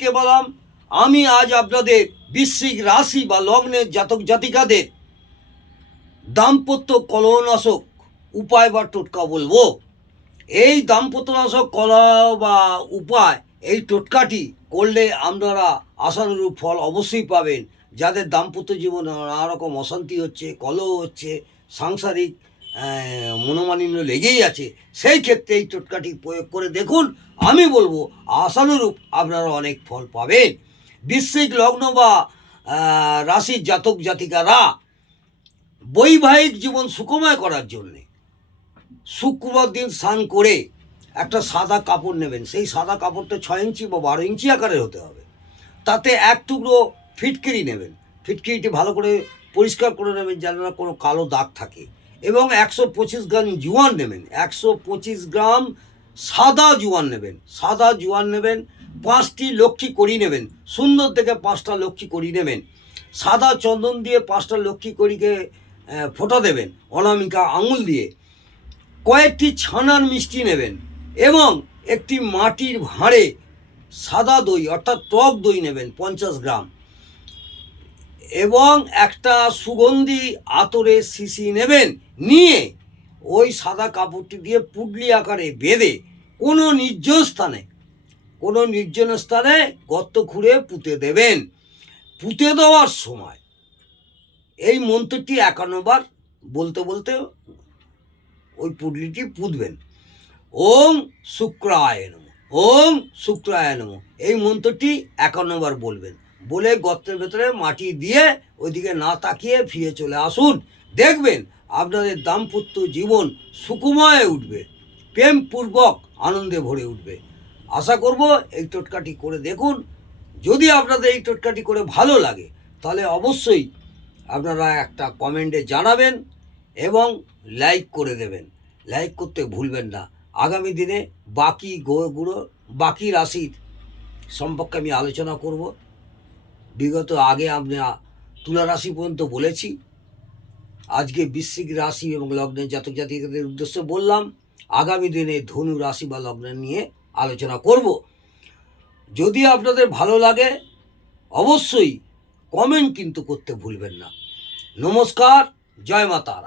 কে বললাম আমি আজ আপনাদের বৃশ্চিক রাশি বা লগ্নের জাতক জাতিকাদের দাম্পত্য কলহনাশক উপায় বা টোটকা বলবো। এই দাম্পত্যনাশক কলহ বা উপায়, এই টোটকাটি করলে আপনারা আশানুরূপ ফল অবশ্যই পাবেন। যাদের দাম্পত্য জীবনে নানা রকম অশান্তি হচ্ছে, কলহ হচ্ছে, সাংসারিক মনোমালিন্য লেগেই আছে, সেই ক্ষেত্রে এই টোটকাটি প্রয়োগ করে দেখুন। আমি বলবো আশানুরূপ আপনারা অনেক ফল পাবেন। বৃশ্চিক লগ্ন বা রাশির জাতক জাতিকারা বৈবাহিক জীবন সুখময় করার জন্যে শুক্রবার দিন স্নান করে একটা সাদা কাপড় নেবেন। সেই সাদা কাপড়টা 6 ইঞ্চি বা 12 ইঞ্চি আকারের হতে হবে। তাতে এক টুকরো ফিটকিরি নেবেন। ফিটকিরিটি ভালো করে পরিষ্কার করে নেবেন যেন না কোনো কালো দাগ থাকে। এবং 125 গ্রাম জোয়ান নেবেন। 125 গ্রাম সাদা জোয়ান নেবেন। সাদা জোয়ান নেবেন। 5টি লক্ষ্মী কড়ি নেবেন। সুন্দর দেখে 5টা লক্ষ্মী কড়ি নেবেন। সাদা চন্দন দিয়ে 5টা লক্ষ্মী কড়িকে ফোঁটা দেবেন অনামিকা আঙুল দিয়ে। কয়েকটি ছানার মিষ্টি নেবেন এবং একটি মাটির ভাঁড়ে সাদা দই অর্থাৎ টক দই নেবেন 50 গ্রাম এবং একটা সুগন্ধি আতরের শিশি নেবেন। নিয়ে ওই সাদা কাপড়টি দিয়ে পুডলি আকারে বেঁধে কোনো নির্জন স্থানে গর্ত খুঁড়ে পুঁতে দেবেন। পুঁতে দেওয়ার সময় এই মন্ত্রটি 51 বার বলতে বলতে ওই পুডলিটি পুঁতবেন। ওম শুক্রায় নমঃ, ওম শুক্রায় নমঃ, এই মন্ত্রটি 51 বার বলবেন। বলে গর্তের ভেতরে মাটি দিয়ে ওইদিকে না তাকিয়ে ফিরে চলে আসুন। দেখবেন আপনাদের দাম্পত্য জীবন সুখময় উঠবে, প্রেমপূর্বক আনন্দে ভরে উঠবে। আশা করব এই টোটকাটি করে দেখুন। যদি আপনাদের এই টোটকাটি করে ভালো লাগে তাহলে অবশ্যই আপনারা একটা কমেন্টে জানাবেন এবং লাইক করে দেবেন। লাইক করতে ভুলবেন না। আগামী দিনে বাকি রাশির সম্পর্কে আমি আলোচনা করব। বিগত আগে আমরা তুলা রাশি পর্যন্ত বলেছি। আজকে বৃশ্চিক রাশি এবং লগ্নের জাতক জাতিকাদের উদ্দেশ্যে বললাম। আগামী দিনে ধনু রাশি বা লগ্ন নিয়ে আলোচনা করব। যদি আপনাদের ভালো লাগে অবশ্যই কমেন্ট কিন্তু করতে ভুলবেন না। নমস্কার, জয় মা তারা।